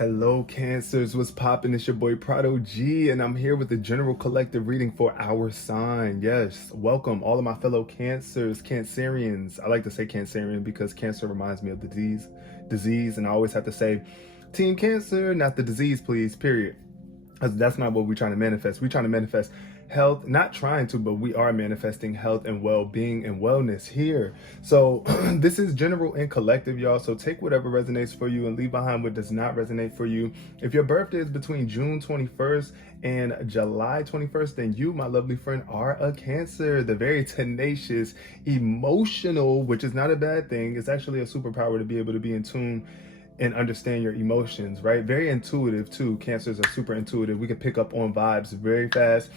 Hello, Cancers. What's poppin'? It's your boy Prado G, and I'm here with the general collective reading for our sign. Yes, welcome all of my fellow Cancers, Cancerians. I like to say Cancerian because Cancer reminds me of the disease, and I always have to say Team Cancer, not the disease, please, period. That's not what we're trying to manifest. We're trying to manifest health, not trying to, but we are manifesting health and well-being and wellness here. So this is general and collective, y'all. So take whatever resonates for you and leave behind what does not resonate for you. If your birthday is between June 21st and July 21st, then you, my lovely friend, are a Cancer. The very tenacious, emotional, which is not a bad thing. It's actually a superpower to be able to be in tune and understand your emotions, right? Very intuitive too. Cancers are super intuitive. We can pick up on vibes very fast.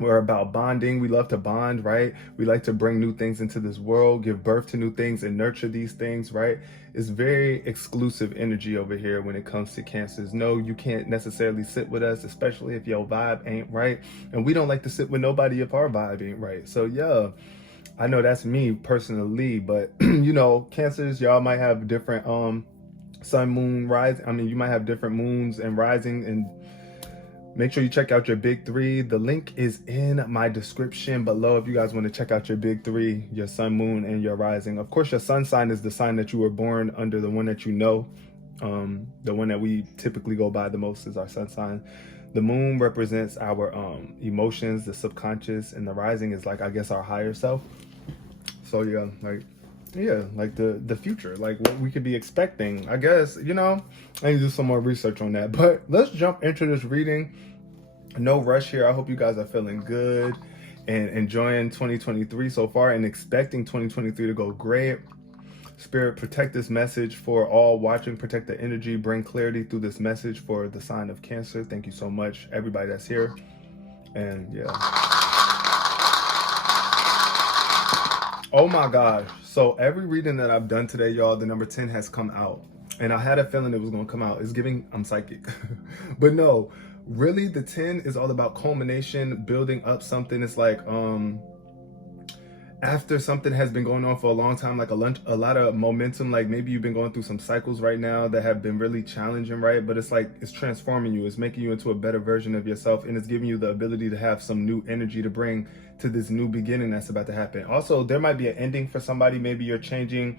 We're about bonding. We love to bond, right? We like to bring new things into this world, give birth to new things and nurture these things, right? It's very exclusive energy over here when it comes to Cancers. No, you can't necessarily sit with us, especially if your vibe ain't right. And we don't like to sit with nobody if our vibe ain't right. So yeah, I know that's me personally, but you know, Cancers, y'all might have different sun, moon, rise. I mean, you might have different moons and rising, and make sure you check out your big three. The link is in my description below if you guys want to check out your big three, your sun, moon, and your rising. Of course, your sun sign is the sign that you were born under, the one that you know. The one that we typically go by the most is our sun sign. The moon represents our emotions, the subconscious, and the rising is like, I guess, our higher self. So yeah, like the future, like what we could be expecting, I guess. You know, I need to do some more research on that, but let's jump into this reading. No rush here. I hope you guys are feeling good and enjoying 2023 so far and expecting 2023 to go great. Spirit, protect this message for all watching. Protect the energy, bring clarity through this message for the sign of Cancer. Thank you so much, everybody that's here. And yeah, oh my gosh. So every reading that I've done today, y'all, the number 10 has come out. And I had a feeling it was going to come out. It's giving I'm psychic. But no, really the 10 is all about culmination, building up something. It's like after something has been going on for a long time, like a lot of momentum, like maybe you've been going through some cycles right now that have been really challenging, right? But it's like it's transforming you. It's making you into a better version of yourself, and it's giving you the ability to have some new energy to bring to this new beginning that's about to happen. Also, there might be an ending for somebody. Maybe you're changing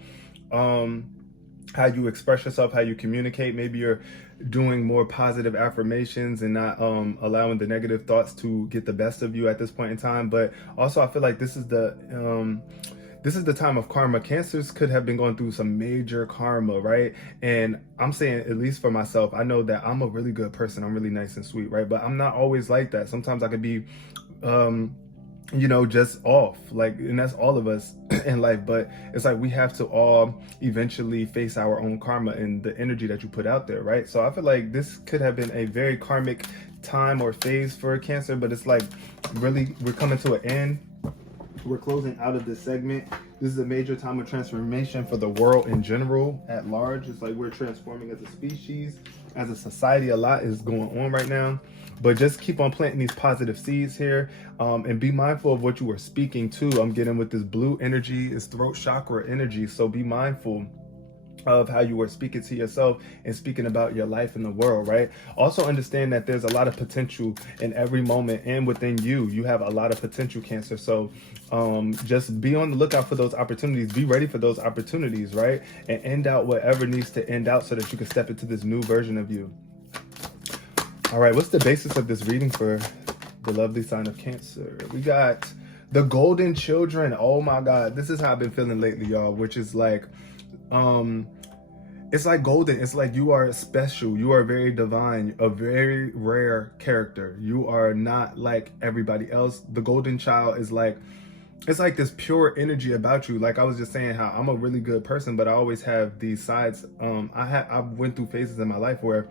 how you express yourself, how you communicate. Maybe you're doing more positive affirmations and not allowing the negative thoughts to get the best of you at this point in time. But also, I feel like this is the time of karma. Cancers could have been going through some major karma, right? And I'm saying, at least for myself, I know that I'm a really good person. I'm really nice and sweet, right? But I'm not always like that. Sometimes I could be you know, just off, like, and that's all of us in life. But it's like we have to all eventually face our own karma and the energy that you put out there, right? So I feel like this could have been a very karmic time or phase for Cancer, but it's like really we're coming to an end. We're closing out of this segment. This is a major time of transformation for the world in general at large. It's like we're transforming as a species, as a society. A lot is going on right now, but just keep on planting these positive seeds here, and be mindful of what you are speaking to. I'm getting with this blue energy, it's throat chakra energy. So be mindful of how you are speaking to yourself and speaking about your life in the world, right? Also understand that there's a lot of potential in every moment, and within you have a lot of potential, Cancer. So just be on the lookout for those opportunities. Be ready for those opportunities, right? And end out whatever needs to end out so that you can step into this new version of you. All right, what's the basis of this reading for the lovely sign of Cancer? We got the golden children. Oh my God, this is how I've been feeling lately, y'all, which is like it's like golden. It's like you are special. You are very divine, a very rare character. You are not like everybody else. The golden child is like, it's like this pure energy about you. Like I was just saying how I'm a really good person, but I always have these sides. I went through phases in my life where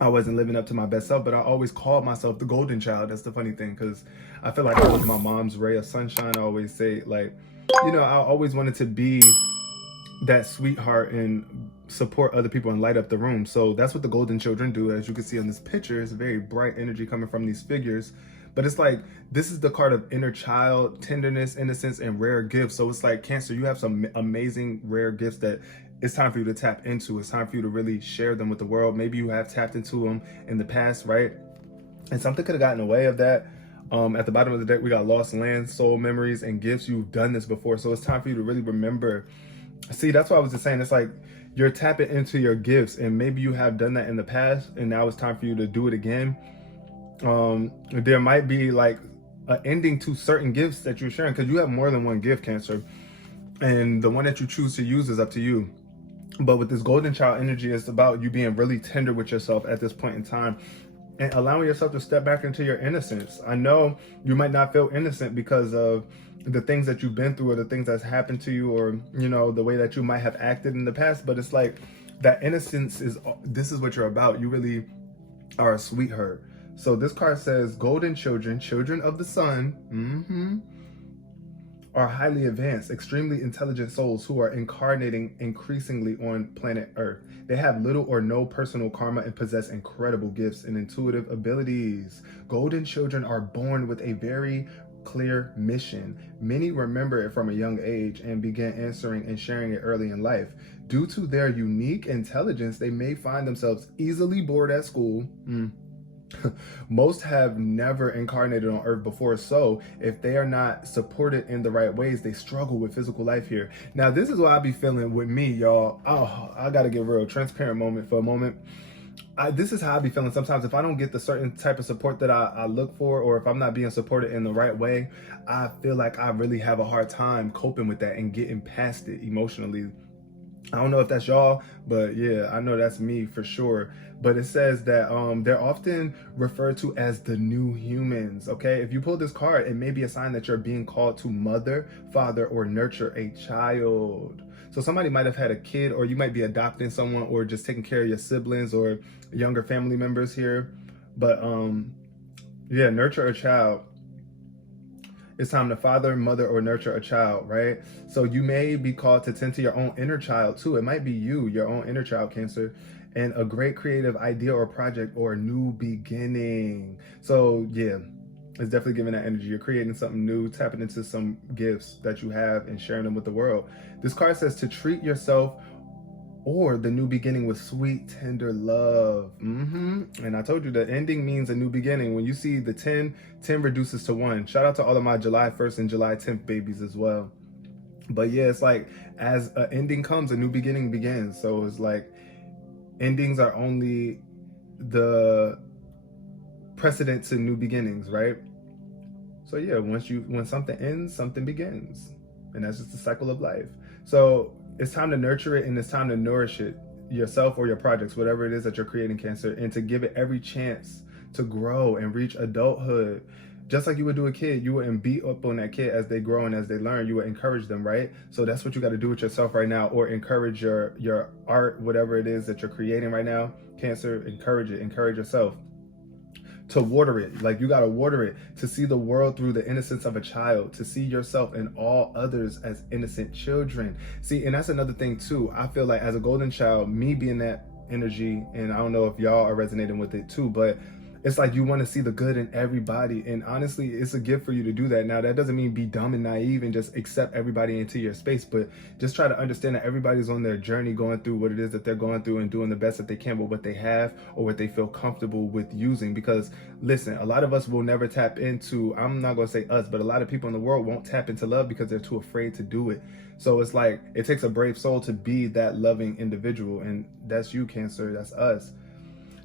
I wasn't living up to my best self, but I always called myself the golden child. That's the funny thing, because I feel like I was my mom's ray of sunshine. I always say, like, you know, I always wanted to be that sweetheart and support other people and light up the room. So that's what the golden children do. As you can see on this picture, it's very bright energy coming from these figures. But it's like, this is the card of inner child, tenderness, innocence, and rare gifts. So it's like, Cancer, you have some amazing rare gifts that it's time for you to tap into. It's time for you to really share them with the world. Maybe you have tapped into them in the past, right? And something could have gotten in the way of that. At the bottom of the deck, we got lost land, soul memories, and gifts. You've done this before, so it's time for you to really remember. See, that's why I was just saying, it's like you're tapping into your gifts, and maybe you have done that in the past, and now it's time for you to do it again. There might be like an ending to certain gifts that you're sharing, because you have more than one gift, Cancer, and the one that you choose to use is up to you. But with this golden child energy, it's about you being really tender with yourself at this point in time and allowing yourself to step back into your innocence. I know you might not feel innocent because of the things that you've been through or the things that's happened to you, or, you know, the way that you might have acted in the past, but it's like that innocence this is what you're about. You really are a sweetheart. So this card says golden children, children of the sun, are highly advanced, extremely intelligent souls who are incarnating increasingly on planet Earth. They have little or no personal karma and possess incredible gifts and intuitive abilities. Golden children are born with a very clear mission. Many remember it from a young age and begin answering and sharing it early in life. Due to their unique intelligence, they may find themselves easily bored at school. Most have never incarnated on Earth before, so if they are not supported in the right ways, they struggle with physical life here. Now, this is what I be feeling with me, y'all. Oh, I gotta get real transparent moment for a moment. This is how I be feeling sometimes. If I don't get the certain type of support that I look for, or if I'm not being supported in the right way, I feel like I really have a hard time coping with that and getting past it emotionally. I don't know if that's y'all, but yeah, I know that's me for sure. But it says that they're often referred to as the new humans, okay? If you pull this card, it may be a sign that you're being called to mother, father, or nurture a child. So somebody might have had a kid, or you might be adopting someone, or just taking care of your siblings or younger family members here. But yeah, nurture a child. It's time to father, mother, or nurture a child, right? So you may be called to tend to your own inner child too. It might be you, your own inner child, Cancer, and a great creative idea or project or a new beginning. So yeah, it's definitely giving that energy. You're creating something new, tapping into some gifts that you have and sharing them with the world. This card says to treat yourself or the new beginning with sweet, tender love. And I told you the ending means a new beginning. When you see the 10 reduces to 1. Shout out to all of my July 1st and July 10th babies as well. But yeah, it's like as an ending comes, a new beginning begins. So it's like endings are only the precedent to new beginnings, right? So yeah, when something ends, something begins. And that's just the cycle of life. So it's time to nurture it, and it's time to nourish it, yourself or your projects, whatever it is that you're creating, Cancer, and to give it every chance to grow and reach adulthood. Just like you would do a kid, you wouldn't beat up on that kid as they grow and as they learn. You would encourage them, right? So that's what you got to do with yourself right now, or encourage your art, whatever it is that you're creating right now, Cancer. Encourage it, encourage yourself to water it. Like you got to water it to see the world through the innocence of a child, to see yourself and all others as innocent children. See, and that's another thing too. I feel like as a golden child, me being that energy, and I don't know if y'all are resonating with it too, but it's like you want to see the good in everybody. And honestly, it's a gift for you to do that. Now, that doesn't mean be dumb and naive and just accept everybody into your space, but just try to understand that everybody's on their journey, going through what it is that they're going through and doing the best that they can with what they have or what they feel comfortable with using. Because listen, a lot of us will never tap into, I'm not going to say us, but a lot of people in the world won't tap into love because they're too afraid to do it. So it's like, it takes a brave soul to be that loving individual. And that's you, Cancer. That's us.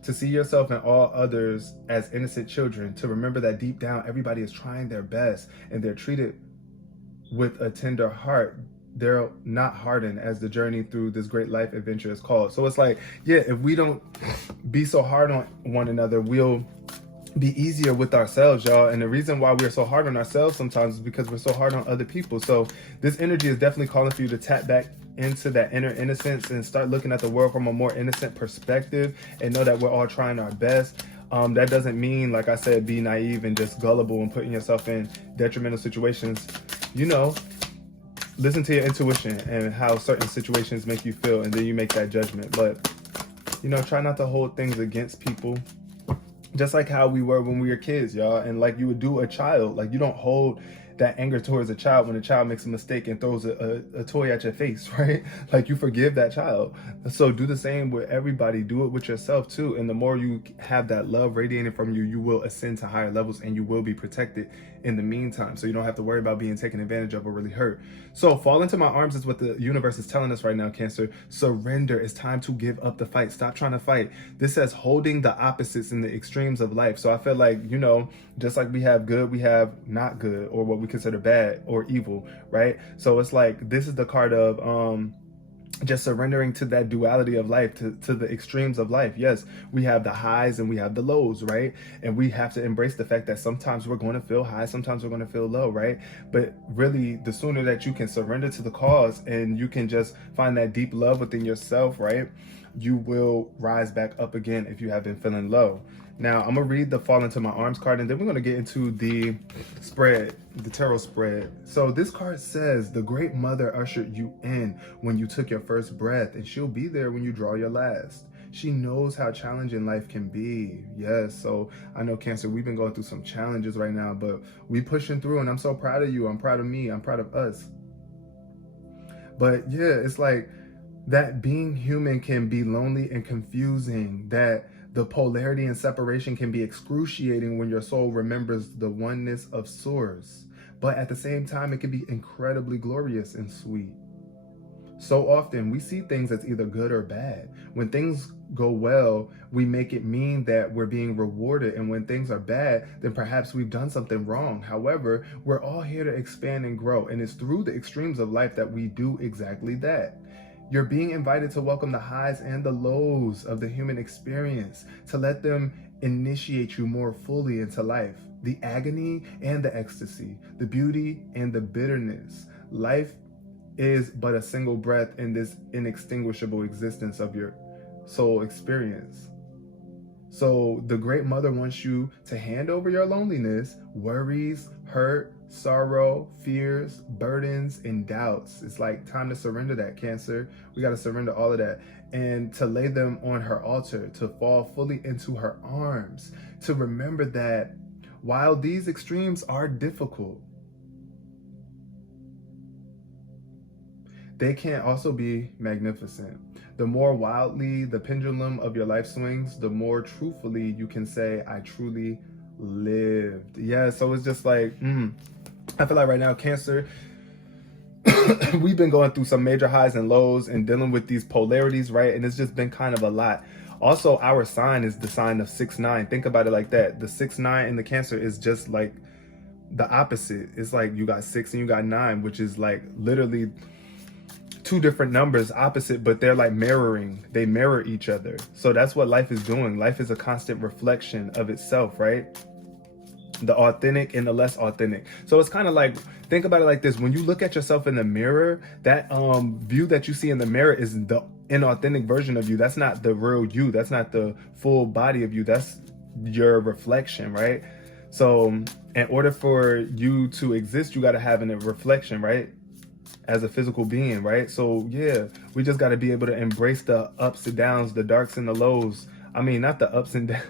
To see yourself and all others as innocent children, to remember that deep down, everybody is trying their best and they're treated with a tender heart. They're not hardened, as the journey through this great life adventure is called. So it's like, yeah, if we don't be so hard on one another, we'll be easier with ourselves, y'all. And the reason why we're so hard on ourselves sometimes is because we're so hard on other people. So this energy is definitely calling for you to tap back into that inner innocence and start looking at the world from a more innocent perspective, and know that we're all trying our best. That doesn't mean, like I said, be naive and just gullible and putting yourself in detrimental situations. You know, listen to your intuition and how certain situations make you feel, and then you make that judgment. But, you know, try not to hold things against people. Just like how we were when we were kids, y'all. And like you would do a child, like you don't hold that anger towards a child when a child makes a mistake and throws a toy at your face, right? Like, you forgive that child. So do the same with everybody. Do it with yourself too. And the more you have that love radiating from you, you will ascend to higher levels and you will be protected in the meantime. So you don't have to worry about being taken advantage of or really hurt. So fall into my arms is what the universe is telling us right now, Cancer. Surrender. It's time to give up the fight. Stop trying to fight. This says holding the opposites in the extremes of life. So I feel like, you know, just like we have good, we have not good, or what we consider bad or evil, right? So it's like, this is the card of just surrendering to that duality of life, to the extremes of life. Yes, we have the highs and we have the lows, right? And we have to embrace the fact that sometimes we're going to feel high, sometimes we're going to feel low, right? But really, the sooner that you can surrender to the cause and you can just find that deep love within yourself, right, you will rise back up again if you have been feeling low. Now, I'm going to read the Fall Into My Arms card, and then we're going to get into the spread, the tarot spread. So this card says, the Great Mother ushered you in when you took your first breath, and she'll be there when you draw your last. She knows how challenging life can be. Yes, so I know, Cancer, we've been going through some challenges right now, but we pushing through, and I'm so proud of you. I'm proud of me. I'm proud of us. But yeah, it's like that being human can be lonely and confusing, that the polarity and separation can be excruciating when your soul remembers the oneness of source. But at the same time, it can be incredibly glorious and sweet. So often we see things as either good or bad. When things go well, we make it mean that we're being rewarded. And when things are bad, then perhaps we've done something wrong. However, we're all here to expand and grow. And it's through the extremes of life that we do exactly that. You're being invited to welcome the highs and the lows of the human experience, to let them initiate you more fully into life. The agony and the ecstasy, the beauty and the bitterness. Life is but a single breath in this inextinguishable existence of your soul experience. So the Great Mother wants you to hand over your loneliness, worries, hurt, sorrow, fears, burdens, and doubts. It's like time to surrender that, Cancer. We got to surrender all of that and to lay them on her altar, to fall fully into her arms, to remember that while these extremes are difficult, they can also be magnificent. The more wildly the pendulum of your life swings, the more truthfully you can say, I truly lived. Yeah, so it's just like, I feel like right now, Cancer, we've been going through some major highs and lows and dealing with these polarities, right? And it's just been kind of a lot. Also, our sign is the sign of 6-9. Think about it like that. The 6-9 in the Cancer is just like the opposite. It's like you got 6 and you got 9, which is like literally two different numbers opposite, but they're like mirroring. They mirror each other. So that's what life is doing. Life is a constant reflection of itself, right? The authentic and the less authentic. So it's kind of like, think about it like this. When you look at yourself in the mirror, that view that you see in the mirror is the inauthentic version of you. That's not the real you. That's not the full body of you. That's your reflection, right? So in order for you to exist, you got to have a reflection, right? As a physical being, right? So yeah, we just got to be able to embrace the ups and downs, the darks and the lows. I mean, not the ups and downs.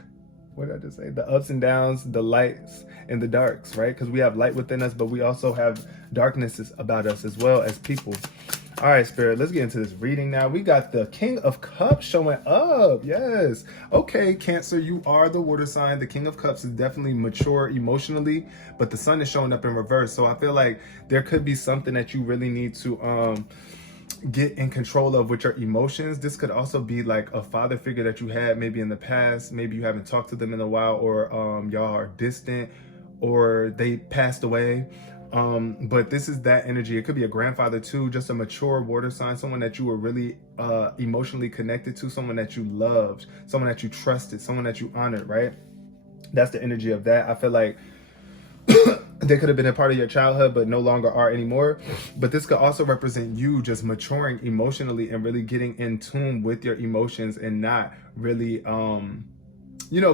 What did I just say? The ups and downs, the lights and the darks, right? Because we have light within us, but we also have darknesses about us as well as people. All right, Spirit, let's get into this reading now. We got the King of Cups showing up. Yes. Okay, Cancer, you are the water sign. The King of Cups is definitely mature emotionally, but the Sun is showing up in reverse. So I feel like there could be something that you really need to get in control of with your emotions. This could also be like a father figure that you had maybe in the past. Maybe you haven't talked to them in a while, or y'all are distant, or they passed away. But this is that energy. It could be a grandfather too, just a mature water sign, someone that you were really emotionally connected to, someone that you loved, someone that you trusted, someone that you honored, right? That's the energy of that. I feel like they could have been a part of your childhood, but no longer are anymore. But this could also represent you just maturing emotionally and really getting in tune with your emotions and not really,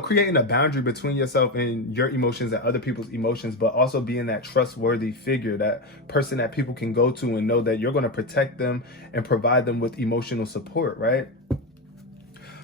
creating a boundary between yourself and your emotions and other people's emotions, but also being that trustworthy figure, that person that people can go to and know that you're going to protect them and provide them with emotional support, right?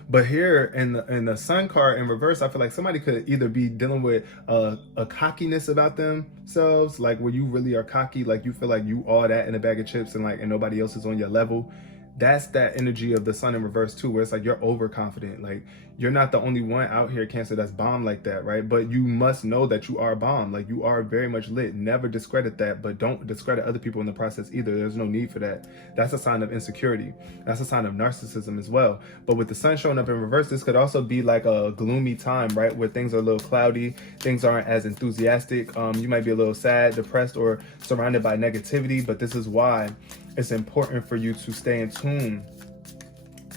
But here in the sun card in reverse, I feel like somebody could either be dealing with a cockiness about themselves, like where you really are cocky, like you feel like you all that in a bag of chips and nobody else is on your level. That's that energy of the sun in reverse too, where it's like you're overconfident. Like you're not the only one out here, Cancer, that's bomb like that, right? But you must know that you are bomb. Like you are very much lit. Never discredit that, but don't discredit other people in the process either. There's no need for that. That's a sign of insecurity. That's a sign of narcissism as well. But with the sun showing up in reverse, this could also be like a gloomy time, right? Where things are a little cloudy, things aren't as enthusiastic. You might be a little sad, depressed, or surrounded by negativity, but this is why it's important for you to stay in tune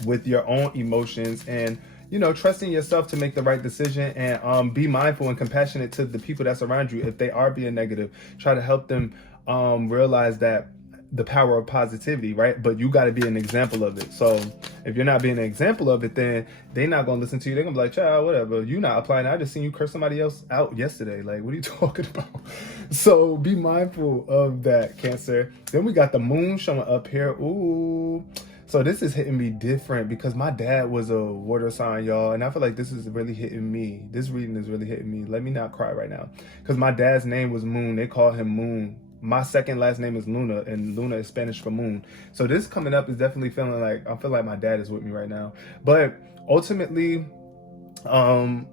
with your own emotions and, you know, trusting yourself to make the right decision, and be mindful and compassionate to the people that's around you. If they are being negative, try to help them realize that the power of positivity, right? But you got to be an example of it. So if you're not being an example of it, then they're not going to listen to you. They're going to be like, child, whatever. You're not applying. I just seen you curse somebody else out yesterday. Like, what are you talking about? So be mindful of that, Cancer. Then we got the moon showing up here. Ooh. So this is hitting me different because my dad was a water sign, y'all. And I feel like this is really hitting me. This reading is really hitting me. Let me not cry right now. Because my dad's name was Moon. They call him Moon. My second last name is Luna, and Luna is Spanish for moon. So this coming up is definitely feeling like, I feel like my dad is with me right now. But ultimately,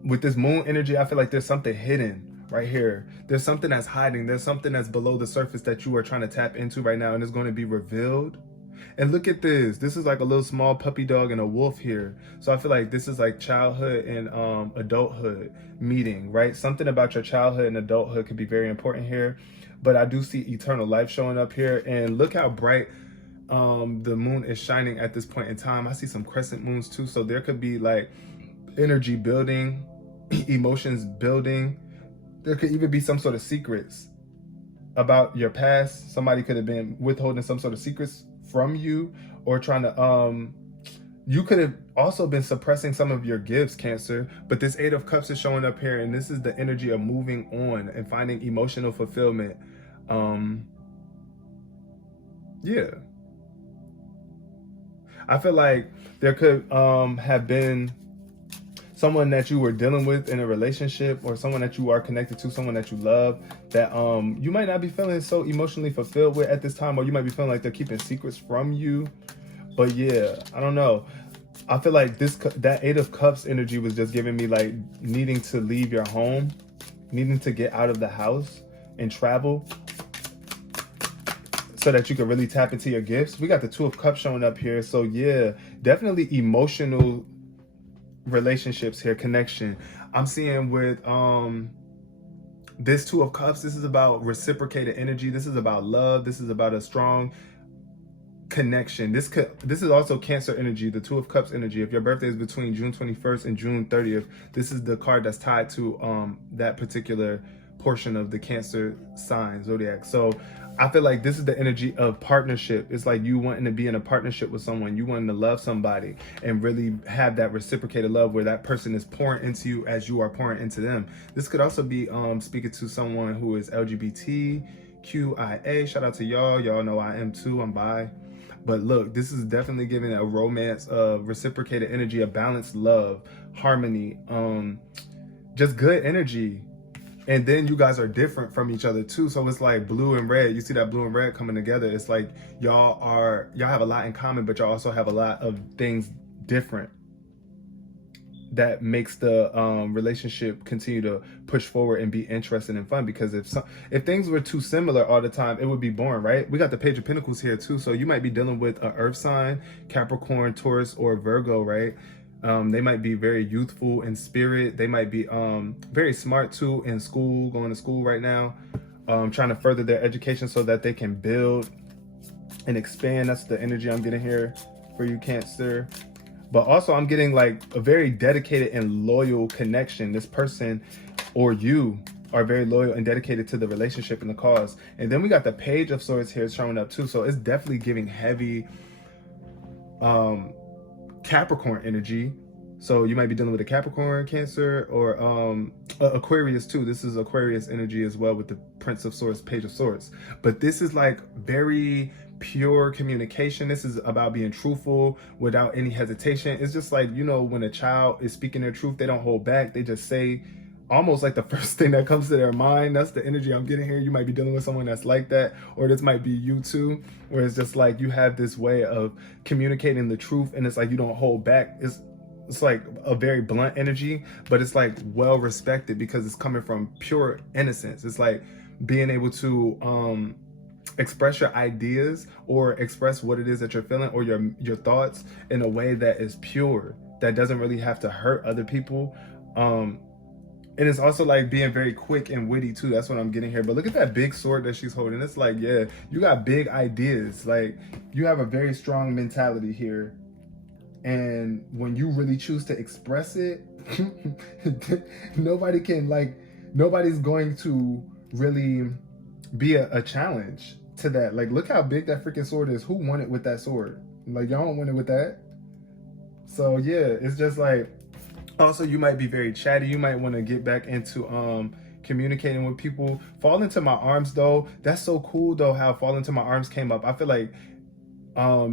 with this moon energy, I feel like there's something hidden right here. There's something that's hiding. There's something that's below the surface that you are trying to tap into right now, and it's going to be revealed. And look at this. This is like a little small puppy dog and a wolf here. So I feel like this is like childhood and adulthood meeting, right? Something about your childhood and adulthood could be very important here. But I do see eternal life showing up here. And look how bright the moon is shining at this point in time. I see some crescent moons too. So there could be like energy building, emotions building. There could even be some sort of secrets about your past. Somebody could have been withholding some sort of secrets from you, or trying to you could have also been suppressing some of your gifts, Cancer. But this Eight of Cups is showing up here, and this is the energy of moving on and finding emotional fulfillment. Yeah, I feel like there could have been someone that you were dealing with in a relationship, or someone that you are connected to, someone that you love, that you might not be feeling so emotionally fulfilled with at this time, or you might be feeling like they're keeping secrets from you. But yeah, I don't know. I feel like that Eight of Cups energy was just giving me like needing to leave your home, needing to get out of the house and travel so that you can really tap into your gifts. We got the Two of Cups showing up here. So yeah, definitely emotional relationships here, connection. I'm seeing with this Two of Cups, this is about reciprocated energy. This is about love. This is about a strong connection. This is also Cancer energy, the Two of Cups energy. If your birthday is between June 21st and June 30th, this is the card that's tied to that particular portion of the Cancer sign zodiac. So I feel like this is the energy of partnership. It's like you wanting to be in a partnership with someone, you wanting to love somebody and really have that reciprocated love where that person is pouring into you as you are pouring into them. This could also be speaking to someone who is LGBTQIA. Shout out to y'all. Y'all know I am too. I'm bi. But look, this is definitely giving a romance of reciprocated energy, a balanced love, harmony, just good energy. And then you guys are different from each other too. So it's like blue and red. You see that blue and red coming together. It's like y'all have a lot in common, but y'all also have a lot of things different that makes the relationship continue to push forward and be interesting and fun. Because if things were too similar all the time, it would be boring, right? We got the Page of Pentacles here too. So you might be dealing with an earth sign, Capricorn, Taurus, or Virgo, right? They might be very youthful in spirit. They might be very smart too in school, going to school right now, trying to further their education so that they can build and expand. That's the energy I'm getting here for you, Cancer. But also I'm getting like a very dedicated and loyal connection. This person or you are very loyal and dedicated to the relationship and the cause. And then we got the Page of Swords here showing up too. So it's definitely giving heavy Capricorn energy. So you might be dealing with a Capricorn, Cancer, or Aquarius too. This is Aquarius energy as well with the Prince of Swords, Page of Swords. But this is like very pure communication. This is about being truthful without any hesitation. It's just like, you know, when a child is speaking their truth, they don't hold back. They just say almost like the first thing that comes to their mind. That's the energy I'm getting here. You might be dealing with someone that's like that, or this might be you too, where it's just like you have this way of communicating the truth, and it's like you don't hold back. It's like a very blunt energy, but it's like well respected because it's coming from pure innocence. It's like being able to express your ideas or express what it is that you're feeling or your thoughts in a way that is pure, that doesn't really have to hurt other people. And it's also like being very quick and witty too. That's what I'm getting here. But look at that big sword that she's holding. It's like, yeah, you got big ideas. Like, you have a very strong mentality here. And when you really choose to express it, nobody's going to really be a challenge to that. Like, look how big that freaking sword is. Who won it with that sword? Like, y'all don't win it with that. So yeah, it's just like, also, you might be very chatty. You might want to get back into communicating with people. Fall into my arms, though. That's so cool, though, how fall into my arms came up. I feel like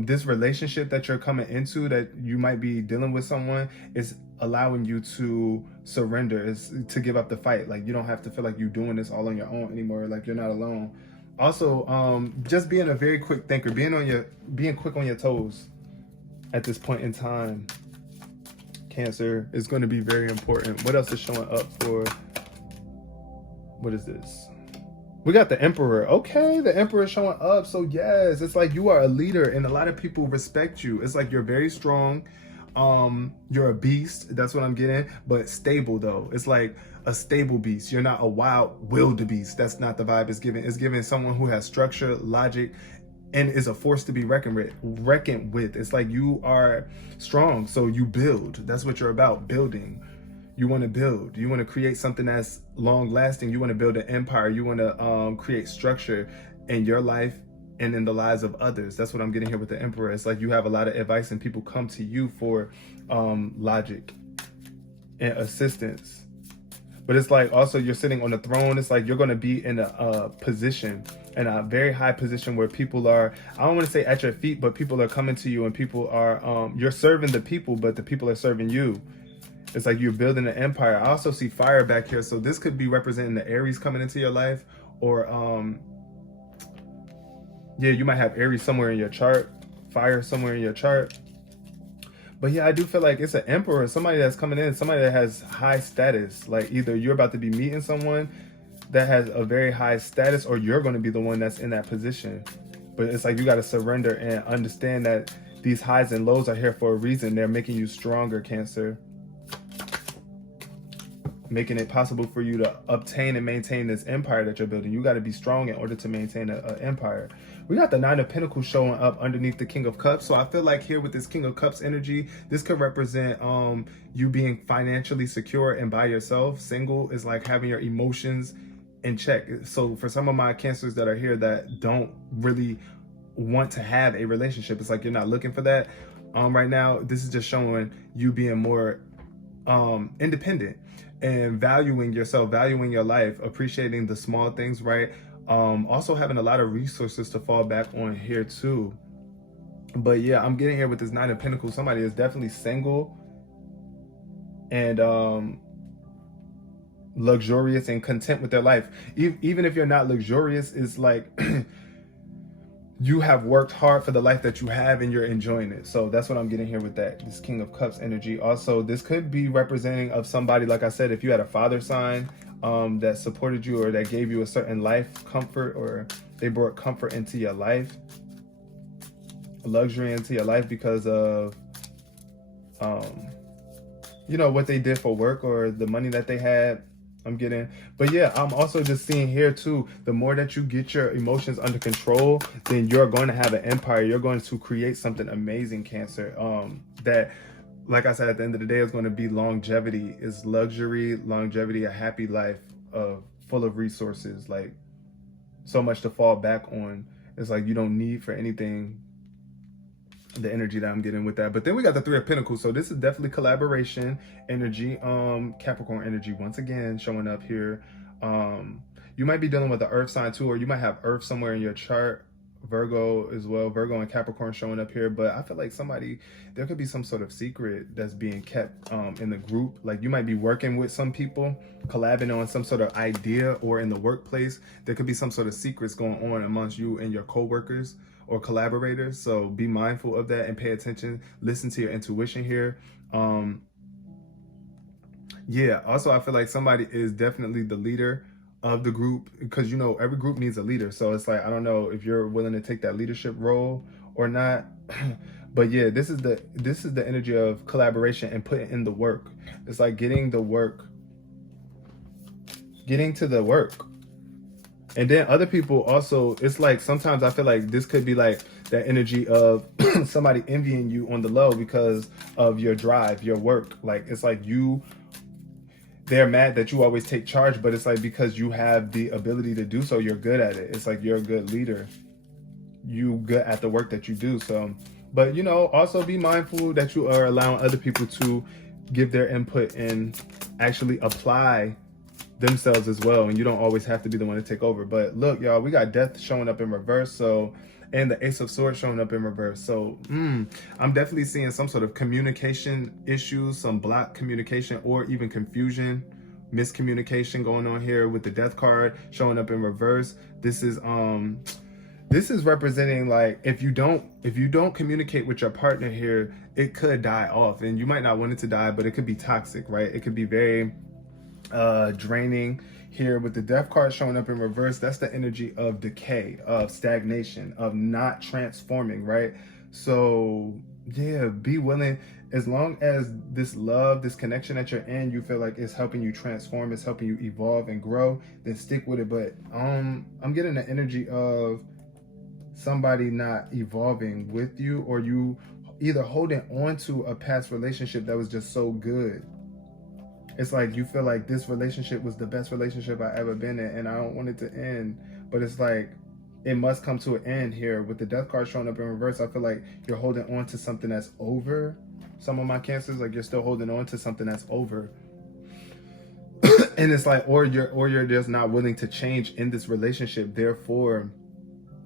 this relationship that you're coming into, that you might be dealing with someone, is allowing you to surrender, is to give up the fight. Like, you don't have to feel like you're doing this all on your own anymore. Like, you're not alone. Also, just being a very quick thinker, being quick on your toes at this point in time. Cancer is going to be very important. What else is showing up for, what is this? We got the Emperor. Okay, the Emperor is showing up. So yes, it's like you are a leader and a lot of people respect you. It's like you're very strong. You're a beast. That's what I'm getting. But stable though. It's like a stable beast. You're not a wild wildebeest. That's not the vibe it's giving. It's giving someone who has structure, logic, and is a force to be reckoned with. It's like you are strong, so you build. That's what you're about, building. You want to build. You want to create something that's long lasting. You want to build an empire. You want to create structure in your life and in the lives of others. That's what I'm getting here with the Emperor. It's like you have a lot of advice and people come to you for logic and assistance. But it's like also you're sitting on the throne. It's like you're going to be in a position, in a very high position where people are, I don't want to say at your feet, but people are coming to you and people are, you're serving the people, but the people are serving you. It's like you're building an empire. I also see fire back here. So this could be representing the Aries coming into your life, or yeah, you might have Aries somewhere in your chart, fire somewhere in your chart. But yeah, I do feel like it's an Emperor, somebody that's coming in, somebody that has high status. Like either you're about to be meeting someone that has a very high status, or you're going to be the one that's in that position. But it's like you got to surrender and understand that these highs and lows are here for a reason. They're making you stronger, Cancer. Making it possible for you to obtain and maintain this empire that you're building. You got to be strong in order to maintain an empire. We got the Nine of Pentacles showing up underneath the King of Cups. So I feel like here with this King of Cups energy, this could represent you being financially secure and by yourself. Single is like having your emotions in check. So for some of my Cancers that are here that don't really want to have a relationship, it's like you're not looking for that right now. This is just showing you being more independent and valuing yourself, valuing your life, appreciating the small things, right? Also having a lot of resources to fall back on here too. But yeah, I'm getting here with this Nine of Pentacles. Somebody is definitely single and luxurious and content with their life. Even if you're not luxurious, it's like you have worked hard for the life that you have and you're enjoying it. So that's what I'm getting here with that, this King of Cups energy. Also, this could be representing of somebody, like I said, if you had a father sign that supported you or that gave you a certain life comfort, or they brought comfort into your life, luxury into your life because of, you know, what they did for work or the money that they had. I'm getting, but yeah, I'm also just seeing here too, the more that you get your emotions under control, then you're going to have an empire. You're going to create something amazing, Cancer, that, like I said, at the end of the day, is going to be longevity, is luxury, longevity, a happy life full of resources, like so much to fall back on. It's like you don't need for anything, the energy that I'm getting with that. But then we got the Three of Pentacles. So this is definitely collaboration energy, Capricorn energy once again showing up here. You might be dealing with the earth sign too, or you might have earth somewhere in your chart. Virgo as well, Virgo and Capricorn showing up here. But I feel like there could be some sort of secret that's being kept in the group. Like you might be working with some people, collabing on some sort of idea, or in the workplace, there could be some sort of secrets going on amongst you and your co-workers or collaborators. So be mindful of that and pay attention. Listen to your intuition here. Yeah, also I feel like somebody is definitely the leader of the group, because you know every group needs a leader. So it's like, I don't know if you're willing to take that leadership role or not. But yeah, this is the energy of collaboration and putting in the work. It's like getting to the work. And then other people also, it's like sometimes I feel like this could be like that energy of somebody envying you on the low because of your drive, your work. Like it's like they're mad that you always take charge, but it's like because you have the ability to do so, you're good at it. It's like you're a good leader. You good at the work that you do. So, but you know, also be mindful that you are allowing other people to give their input and actually apply themselves as well. And you don't always have to be the one to take over. But look, y'all, we got death showing up in reverse. So, and the Ace of Swords showing up in reverse. So I'm definitely seeing some sort of communication issues, some blocked communication, or even confusion, miscommunication going on here with the Death card showing up in reverse. This is representing like if you don't communicate with your partner here, it could die off, and you might not want it to die, but it could be toxic, right? It could be very draining. Here with the Death card showing up in reverse, that's the energy of decay, of stagnation, of not transforming, right? So yeah, be willing, as long as this love, this connection that you're in, you feel like it's helping you transform, it's helping you evolve and grow, then stick with it. But I'm getting the energy of somebody not evolving with you, or you either holding on to a past relationship that was just so good. It's like you feel like this relationship was the best relationship I ever been in, and I don't want it to end. But it's like it must come to an end here. With the Death card showing up in reverse, I feel like you're holding on to something that's over. Some of my Cancers, like you're still holding on to something that's over. And it's like, or you're just not willing to change in this relationship. Therefore,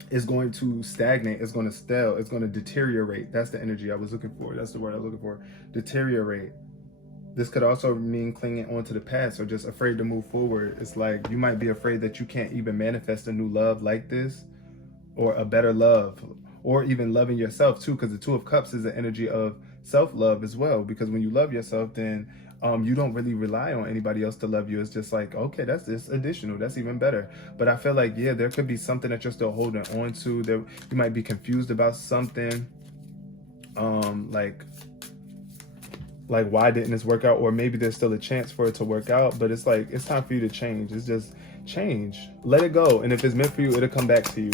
it's going to stagnate. It's going to stale. It's going to deteriorate. That's the energy I was looking for. That's the word I was looking for. Deteriorate. This could also mean clinging on to the past or just afraid to move forward. It's like you might be afraid that you can't even manifest a new love like this, or a better love, or even loving yourself too, because the Two of Cups is the energy of self-love as well. Because when you love yourself, then you don't really rely on anybody else to love you. It's just like, okay, that's just additional. That's even better. But I feel like, yeah, there could be something that you're still holding on to. That you might be confused about something. Like why didn't this work out? Or maybe there's still a chance for it to work out, but it's like, it's time for you to change. It's just change. Let it go. And if it's meant for you, it'll come back to you.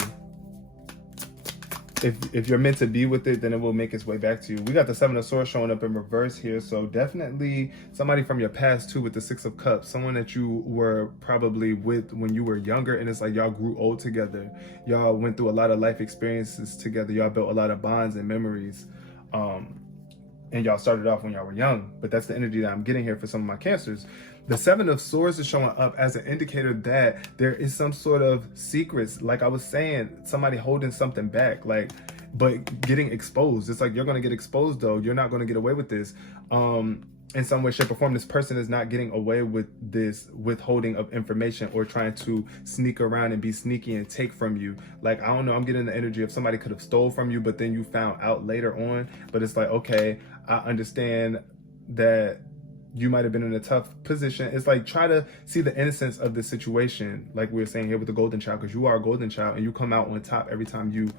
If you're meant to be with it, then it will make its way back to you. We got the Seven of Swords showing up in reverse here. So definitely somebody from your past too, with the Six of Cups, someone that you were probably with when you were younger. And it's like y'all grew old together. Y'all went through a lot of life experiences together. Y'all built a lot of bonds and memories. And y'all started off when y'all were young, but that's the energy that I'm getting here for some of my Cancers. The Seven of Swords is showing up as an indicator that there is some sort of secrets. Like I was saying, somebody holding something back, like, but getting exposed. It's like, you're going to get exposed though. You're not going to get away with this. In some way, shape, or form, this person is not getting away with this withholding of information or trying to sneak around and be sneaky and take from you. Like, I don't know, I'm getting the energy of somebody could have stole from you, but then you found out later on. But it's like, okay, I understand that you might have been in a tough position. It's like, try to see the innocence of the situation, like we were saying here with the Golden Child, because you are a Golden Child and you come out on top every time you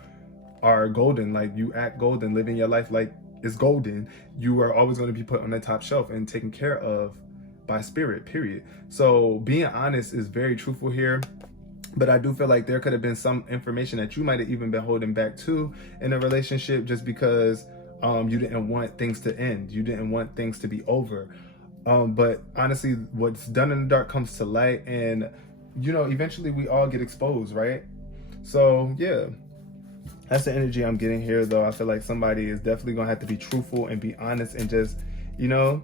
are golden. Like, you act golden, living your life like is golden. You are always going to be put on the top shelf and taken care of by spirit, period. So being honest is very truthful here. But I do feel like there could have been some information that you might have even been holding back too in a relationship, just because you didn't want things to end. You didn't want things to be over. But honestly, what's done in the dark comes to light, and you know, eventually we all get exposed, right? So yeah. That's the energy I'm getting here, though. I feel like somebody is definitely going to have to be truthful and be honest and just, you know,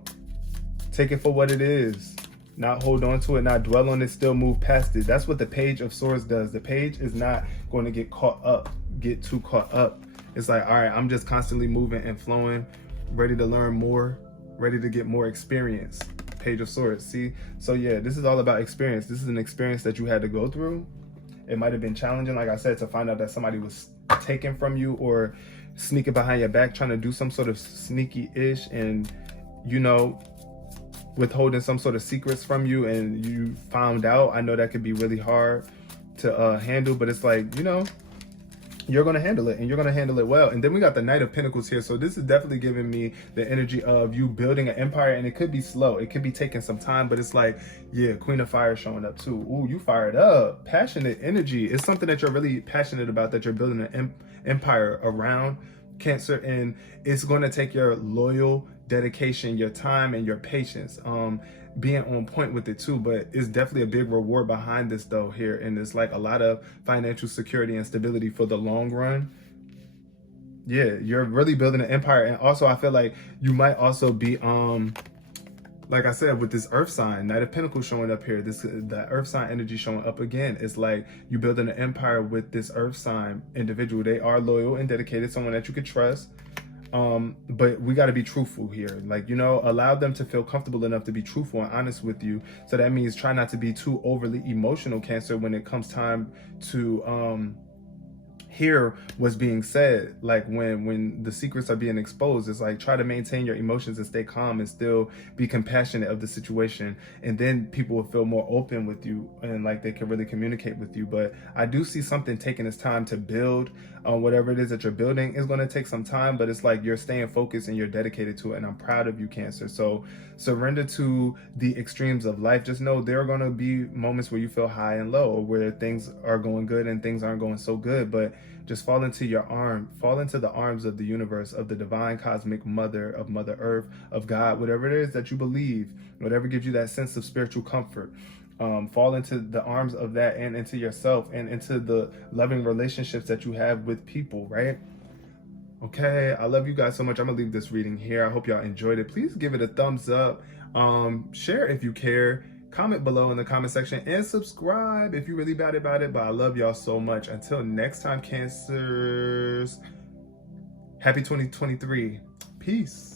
take it for what it is. Not hold on to it, not dwell on it, still move past it. That's what the Page of Swords does. The Page is not going to get caught up get too caught up. It's like, all right, I'm just constantly moving and flowing, ready to learn more, ready to get more experience. Page of Swords. See, so yeah, this is all about experience. This is an experience that you had to go through. It might have been challenging, like I said, to find out that somebody was taken from you or sneaking behind your back, trying to do some sort of sneaky ish, and you know, withholding some sort of secrets from you, and you found out. I know that could be really hard to handle, but it's like, you know, you're going to handle it, and you're going to handle it well. And then we got the Knight of Pentacles here. So this is definitely giving me the energy of you building an empire, and it could be slow. It could be taking some time, but it's like, yeah, Queen of Fire showing up too. Ooh, you fired up. Passionate energy. It's something that you're really passionate about, that you're building an empire around, Cancer, and it's going to take your loyal dedication, your time, and your patience. Being on point with it too, but it's definitely a big reward behind this though here, and it's like a lot of financial security and stability for the long run. Yeah, you're really building an empire. And also I feel like you might also be like I said, with this earth sign, Knight of Pentacles showing up here, the earth sign energy showing up again. It's like you building an empire with this earth sign individual. They are loyal and dedicated, someone that you could trust. But we got to be truthful here. Like, you know, allow them to feel comfortable enough to be truthful and honest with you. So that means try not to be too overly emotional, Cancer, when it comes time to hear what's being said. Like when the secrets are being exposed, it's like, try to maintain your emotions and stay calm and still be compassionate of the situation, and then people will feel more open with you and like they can really communicate with you. But I do see something taking its time to build. Whatever it is that you're building is going to take some time, but it's like you're staying focused and you're dedicated to it, and I'm proud of you, Cancer. So surrender to the extremes of life. Just know there are going to be moments where you feel high and low, or where things are going good and things aren't going so good, but just fall into the arms of the universe, of the divine cosmic mother, of Mother Earth, of God, whatever it is that you believe, whatever gives you that sense of spiritual comfort. Fall into the arms of that, and into yourself, and into the loving relationships that you have with people, right? Okay, I love you guys so much. I'm gonna leave this reading here. I hope y'all enjoyed it. Please give it a thumbs up. Share if you care. Comment below in the comment section, and subscribe if you really bad about it. But I love y'all so much. Until next time, Cancers. Happy 2023. Peace.